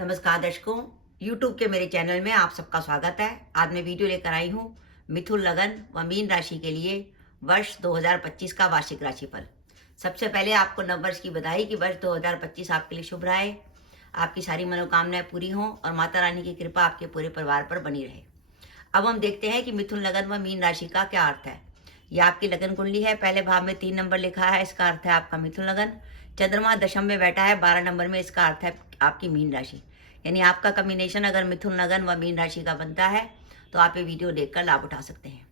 नमस्कार दर्शकों, YouTube के मेरे चैनल में आप सबका स्वागत है। आज मैं वीडियो लेकर आई हूँ मिथुन लगन व मीन राशि के लिए वर्ष 2025 का वार्षिक राशिफल। सबसे पहले आपको नववर्ष की बधाई कि वर्ष 2025 आपके लिए शुभ रहे, आपकी सारी मनोकामनाएं पूरी हों और माता रानी की कृपा आपके पूरे परिवार पर बनी रहे। अब हम देखते हैं कि मिथुन लगन व मीन राशि का क्या अर्थ है। यह आपकी लगन कुंडली है। पहले भाव में 3 नंबर लिखा है, इसका अर्थ है आपका मिथुन लगन। चंद्रमा दशम में बैठा है 12 नंबर में, इसका अर्थ है आपकी मीन राशि। यानी आपका कॉम्बिनेशन अगर मिथुन लगन व मीन राशि का बनता है तो आप ये वीडियो देखकर लाभ उठा सकते हैं।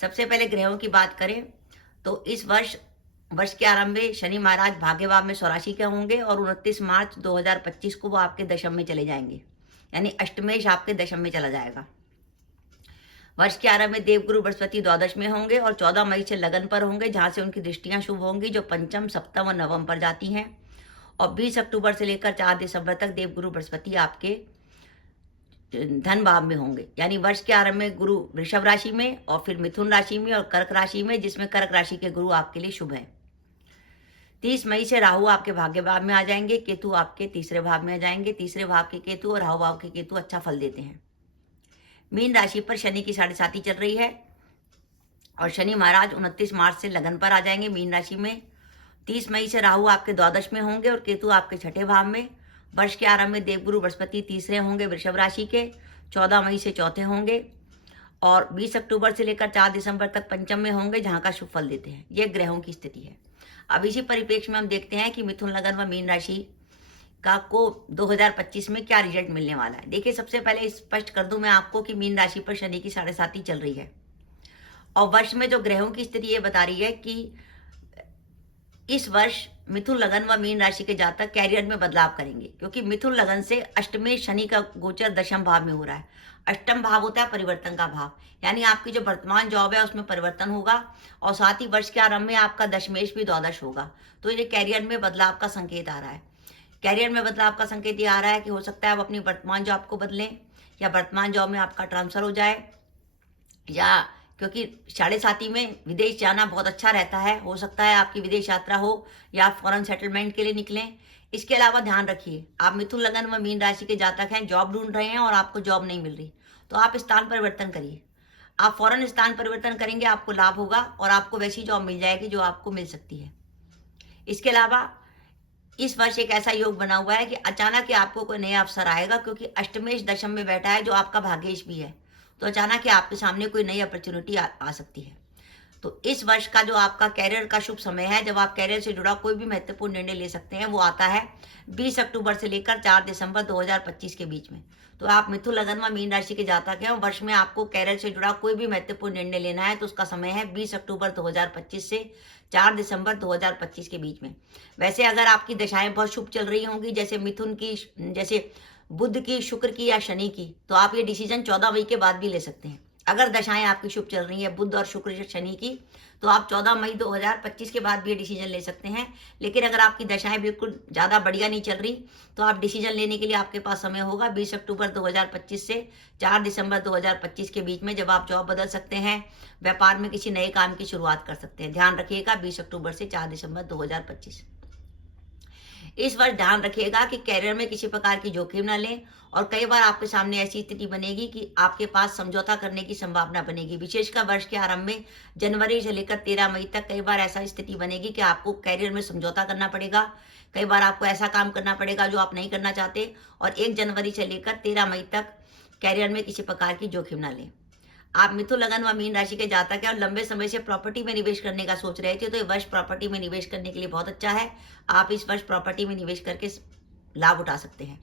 सबसे पहले ग्रहों की बात करें तो इस वर्ष के आरंभ में शनि महाराज भाग्यभाव में स्वराशि के होंगे और 29 मार्च 2025 को वो आपके दशम में चले जाएंगे, यानी अष्टमेश आपके दशम में चला जाएगा। वर्ष के आरंभ में देवगुरु बृहस्पति द्वादश में होंगे और 14 मई से लगन पर होंगे, जहां से उनकी दृष्टियां शुभ होंगी जो पंचम, सप्तम और नवम पर जाती हैं। और 20 अक्टूबर से लेकर 4 दिसंबर तक देवगुरु बृहस्पति आपके धन भाव में होंगे। यानी वर्ष के आरंभ में गुरु वृषभ राशि में और फिर मिथुन राशि में और कर्क राशि में, जिसमें कर्क राशि के गुरु आपके लिए शुभ है। 30 मई से राहु आपके भाग्य भाव में आ जाएंगे, केतु आपके तीसरे भाव में आ जाएंगे। तीसरे भाव के केतु और राहु भाव के केतु अच्छा फल देते हैं। मीन राशि पर शनि की 7.5 चल रही है और शनि महाराज 29 मार्च से लगन पर आ जाएंगे मीन राशि में। 30 मई से राहु आपके द्वादश में होंगे और केतु आपके छठे भाव में। वर्ष के आरंभ में देवगुरु बृहस्पति तीसरे होंगे वृषभ राशि के, 14 मई से चौथे होंगे और 20 अक्टूबर से लेकर 4 दिसंबर तक पंचम में होंगे, जहां का शुभ फल देते हैं। ये ग्रहों की स्थिति है। अब इसी परिप्रेक्ष्य में हम देखते हैं कि मिथुन लगन व मीन राशि का को 2025 में क्या रिजल्ट मिलने वाला है। देखिए, सबसे पहले स्पष्ट कर दूं मैं आपको कि मीन राशि पर शनि की 7.5 चल रही है और वर्ष में जो ग्रहों की स्थिति ये बता रही है कि इस वर्ष मिथुन लगन व मीन राशि के जातक कैरियर में बदलाव करेंगे, क्योंकि मिथुन लगन से अष्टमेश शनि का गोचर दशम भाव में हो रहा है। अष्टम भाव होता है परिवर्तन का भाव, यानी आपकी जो वर्तमान जॉब है उसमें परिवर्तन होगा और साथ ही वर्ष के आरंभ में आपका दशमेश भी द्वादश होगा। तो ये कैरियर में बदलाव का संकेत आ रहा है। कैरियर में बदलाव का संकेत ये आ रहा है कि हो सकता है आप अपनी वर्तमान जॉब को बदलें या वर्तमान जॉब में आपका ट्रांसफर हो जाए, या क्योंकि 7.5 में विदेश जाना बहुत अच्छा रहता है, हो सकता है आपकी विदेश यात्रा हो या आप फॉरेन सेटलमेंट के लिए निकलें। इसके अलावा ध्यान रखिए, आप मिथुन लगन व मीन राशि के जातक हैं, जॉब ढूंढ रहे हैं और आपको जॉब नहीं मिल रही, तो आप स्थान परिवर्तन करिए। आप फॉरेन स्थान परिवर्तन करेंगे, आपको लाभ होगा और आपको वैसी जॉब मिल जाएगी जो आपको मिल सकती है। इसके अलावा इस वर्ष एक ऐसा योग बना हुआ है कि अचानक ही आपको कोई नया अवसर आएगा, क्योंकि अष्टमेश दशम में बैठा है जो आपका भाग्येश भी है। तो अचानक ही आपके सामने कोई नई अपॉर्चुनिटी आ सकती है। तो इस वर्ष का जो आपका कैरियर का शुभ समय है, जब आप कैरियर से जुड़ा कोई भी महत्वपूर्ण निर्णय ले सकते हैं, वो आता है 20 अक्टूबर से लेकर 4 दिसंबर 2025 के बीच में। तो आप मिथुन लगन व मीन राशि के जातक हैं, वर्ष में आपको कैरियर से जुड़ा कोई भी महत्वपूर्ण निर्णय लेना है तो उसका समय है 20 अक्टूबर 2025 से 4 दिसंबर 2025 के बीच में। वैसे अगर आपकी दशाएं बहुत शुभ चल रही होंगी, जैसे मिथुन की, जैसे बुध की, शुक्र की या शनि की, तो आप ये डिसीजन 14 मई के बाद भी ले सकते हैं। अगर दशाएं आपकी शुभ चल रही है बुध और शुक्र शनि की, तो आप 14 मई 2025 के बाद भी ये डिसीजन ले सकते हैं। लेकिन अगर आपकी दशाएं बिल्कुल ज़्यादा बढ़िया नहीं चल रही, तो आप डिसीजन लेने के लिए आपके पास समय होगा 20 अक्टूबर 2025 से 4 दिसंबर 2025 के बीच में, जब आप जॉब बदल सकते हैं, व्यापार में किसी नए काम की शुरुआत कर सकते हैं। ध्यान रखिएगा 20 अक्टूबर से 4 दिसंबर 2025। इस वर्ष ध्यान रखिएगा कि कैरियर में किसी प्रकार की जोखिम न लें और कई बार आपके सामने ऐसी स्थिति बनेगी कि आपके पास समझौता करने की संभावना बनेगी। विशेषकर वर्ष के आरंभ में जनवरी से लेकर 13 मई तक कई बार ऐसा स्थिति बनेगी कि आपको कैरियर में समझौता करना पड़ेगा। कई बार आपको ऐसा काम करना पड़ेगा जो आप नहीं करना चाहते, और 1 जनवरी से लेकर 13 मई तक कैरियर में किसी प्रकार की जोखिम न लें। आप मिथुन लगन व मीन राशि के जातक हैं और लंबे समय से प्रॉपर्टी में निवेश करने का सोच रहे थे, तो ये वर्ष प्रॉपर्टी में निवेश करने के लिए बहुत अच्छा है। आप इस वर्ष प्रॉपर्टी में निवेश करके लाभ उठा सकते हैं।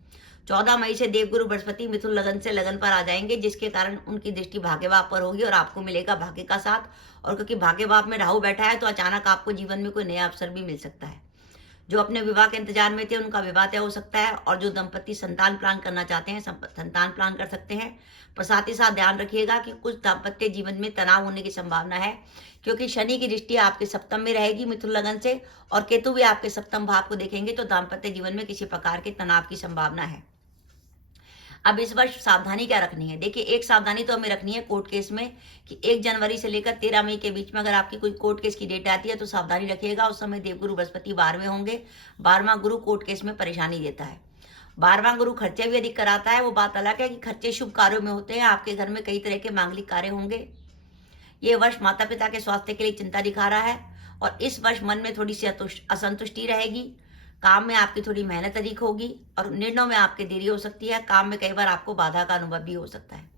14 मई से देवगुरु बृहस्पति मिथुन लगन से लगन पर आ जाएंगे, जिसके कारण उनकी दृष्टि भाग्य भाव पर होगी और आपको मिलेगा भाग्य का साथ। और क्योंकि भाग्य भाव में राहु बैठा है, तो अचानक आपको जीवन में कोई नया अवसर भी मिल सकता है। जो अपने विवाह के इंतजार में थे उनका विवाह तय हो सकता है, और जो दंपति संतान प्लान करना चाहते हैं संतान प्लान कर सकते हैं। पर साथ ही साथ ध्यान रखिएगा कि कुछ दाम्पत्य जीवन में तनाव होने की संभावना है, क्योंकि शनि की दृष्टि आपके सप्तम में रहेगी मिथुन लगन से, और केतु भी आपके सप्तम भाव को देखेंगे, तो दाम्पत्य जीवन में किसी प्रकार के तनाव की संभावना है। अब इस वर्ष सावधानी क्या रखनी है? देखिए, एक सावधानी तो हमें रखनी है कोर्ट केस में कि 1 जनवरी से लेकर 13 मई के बीच में अगर आपकी कोई कोर्ट केस की डेट आती है तो सावधानी रखिएगा। उस समय देवगुरु बृहस्पति 12वें होंगे। 12वां गुरु कोर्ट केस में परेशानी देता है। 12वां गुरु खर्चे भी अधिक कराता है, वो बात अलग है कि खर्चे शुभ कार्यों में होते हैं। आपके घर में कई तरह के मांगलिक कार्य होंगे। ये वर्ष माता पिता के स्वास्थ्य के लिए चिंता दिखा रहा है और इस वर्ष मन में थोड़ी सी असंतुष्टि रहेगी। काम में आपकी थोड़ी मेहनत अधिक होगी और निर्णयों में आपकी देरी हो सकती है। काम में कई बार आपको बाधा का अनुभव भी हो सकता है।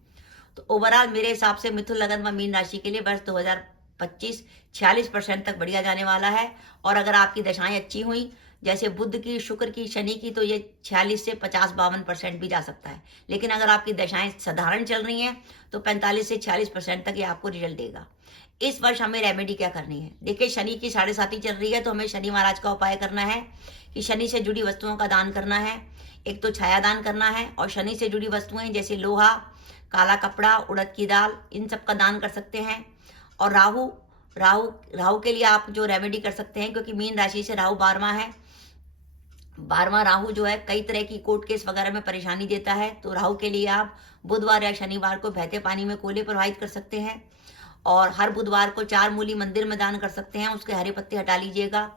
तो ओवरऑल मेरे हिसाब से मिथुन लग्न व मीन राशि के लिए वर्ष 2025 46% तक बढ़िया जाने वाला है। और अगर आपकी दशाएं अच्छी हुई, जैसे बुध की, शुक्र की, शनि की, तो ये 46 से 50-52% भी जा सकता है। लेकिन अगर आपकी दशाएं साधारण चल रही हैं तो 45 से 46% तक ये आपको रिजल्ट देगा। इस वर्ष हमें रेमेडी क्या करनी है? देखिए, शनि की 7.5 चल रही है, तो हमें शनि महाराज का उपाय करना है कि शनि से जुड़ी वस्तुओं का दान करना है। एक तो छाया दान करना है, और शनि से जुड़ी वस्तुएं जैसे लोहा, काला कपड़ा, उड़द की दाल, इन सब का दान कर सकते हैं। और राहु राहु राहु के लिए आप जो रेमेडी कर सकते हैं, क्योंकि मीन राशि से राहु 12वां है। 12वां राहु जो है कई तरह की कोर्ट केस वगैरह में परेशानी देता है। तो राहु के लिए आप बुधवार या शनिवार को बहते पानी में कोले प्रवाहित कर सकते हैं, और हर बुधवार को 4 मूली मंदिर में दान कर सकते हैं। उसके हरे पत्ते हटा लीजिएगा।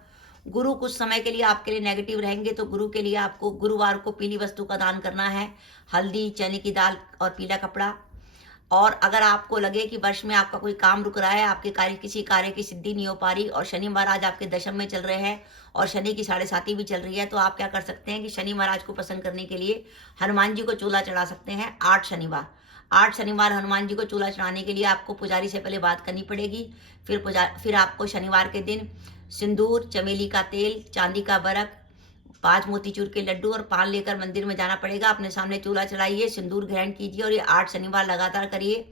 गुरु कुछ समय के लिए आपके लिए नेगेटिव रहेंगे, तो गुरु के लिए आपको गुरुवार को पीली वस्तु का दान करना है, हल्दी, चने की दाल और पीला कपड़ा। और अगर आपको लगे कि वर्ष में आपका कोई काम रुक रहा है, आपके किसी कार्य की सिद्धि नहीं हो पा रही, और शनि महाराज आपके दशम में चल रहे हैं और शनि की 7.5 भी चल रही है, तो आप क्या कर सकते हैं कि शनि महाराज को प्रसन्न करने के लिए हनुमान जी को चूल्हा चढ़ा सकते हैं 8 शनिवार हनुमान जी को चूल्हा चढ़ाने के लिए आपको पुजारी से पहले बात करनी पड़ेगी। फिर आपको शनिवार के दिन सिंदूर, चमेली का तेल, चांदी का बरक, 5 मोतीचूर के लड्डू और पान लेकर मंदिर में जाना पड़ेगा। अपने सामने चूल्हा चढ़ाइए, सिंदूर ग्रहण कीजिए और ये 8 शनिवार लगातार करिए।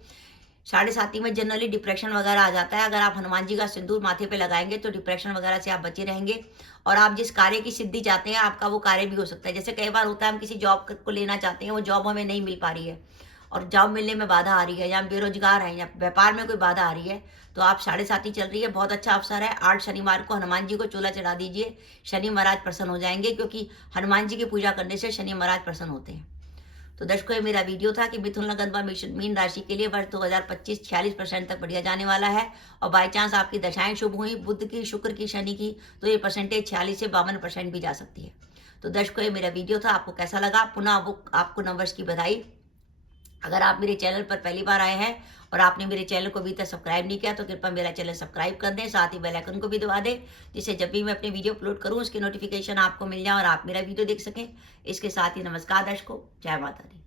7.5 में जनरली डिप्रेशन वगैरह आ जाता है। अगर आप हनुमान जी का सिंदूर माथे पे लगाएंगे तो डिप्रेशन वगैरह से आप बचे रहेंगे, और आप जिस कार्य की सिद्धि चाहते हैं आपका वो कार्य भी हो सकता है। जैसे कई बार होता है, हम किसी जॉब को लेना चाहते हैं, वो जॉब हमें नहीं मिल पा रही है और जॉब मिलने में बाधा आ रही है, या बेरोजगार हैं, या व्यापार में कोई बाधा आ रही है, तो आप 7.5 चल रही है, बहुत अच्छा अवसर है। 8 शनिवार को हनुमान जी को चूल्हा चढ़ा दीजिए, शनि महाराज प्रसन्न हो जाएंगे, क्योंकि हनुमान जी की पूजा करने से शनि महाराज प्रसन्न होते हैं। तो दर्शकों, ये मेरा वीडियो था कि मिथुन लग्न व मीन राशि के लिए वर्ष 2025 46% तक बढ़िया जाने वाला है। और बाई चांस आपकी दशाएं शुभ हुई, बुध की, शुक्र की, शनि की, तो ये परसेंटेज 46 से 52% भी जा सकती है। तो दर्शकों, ये मेरा वीडियो था, आपको कैसा लगा? पुनः आपको नववर्ष की बधाई। अगर आप मेरे चैनल पर पहली बार आए हैं और आपने मेरे चैनल को अभी तक सब्सक्राइब नहीं किया, तो कृपया मेरा चैनल सब्सक्राइब कर दें, साथ ही बेल आइकन को भी दबा दें, जिससे जब भी मैं अपनी वीडियो अपलोड करूं उसकी नोटिफिकेशन आपको मिल जाए और आप मेरा वीडियो देख सकें। इसके साथ ही नमस्कार दर्शकों, जय माता दी।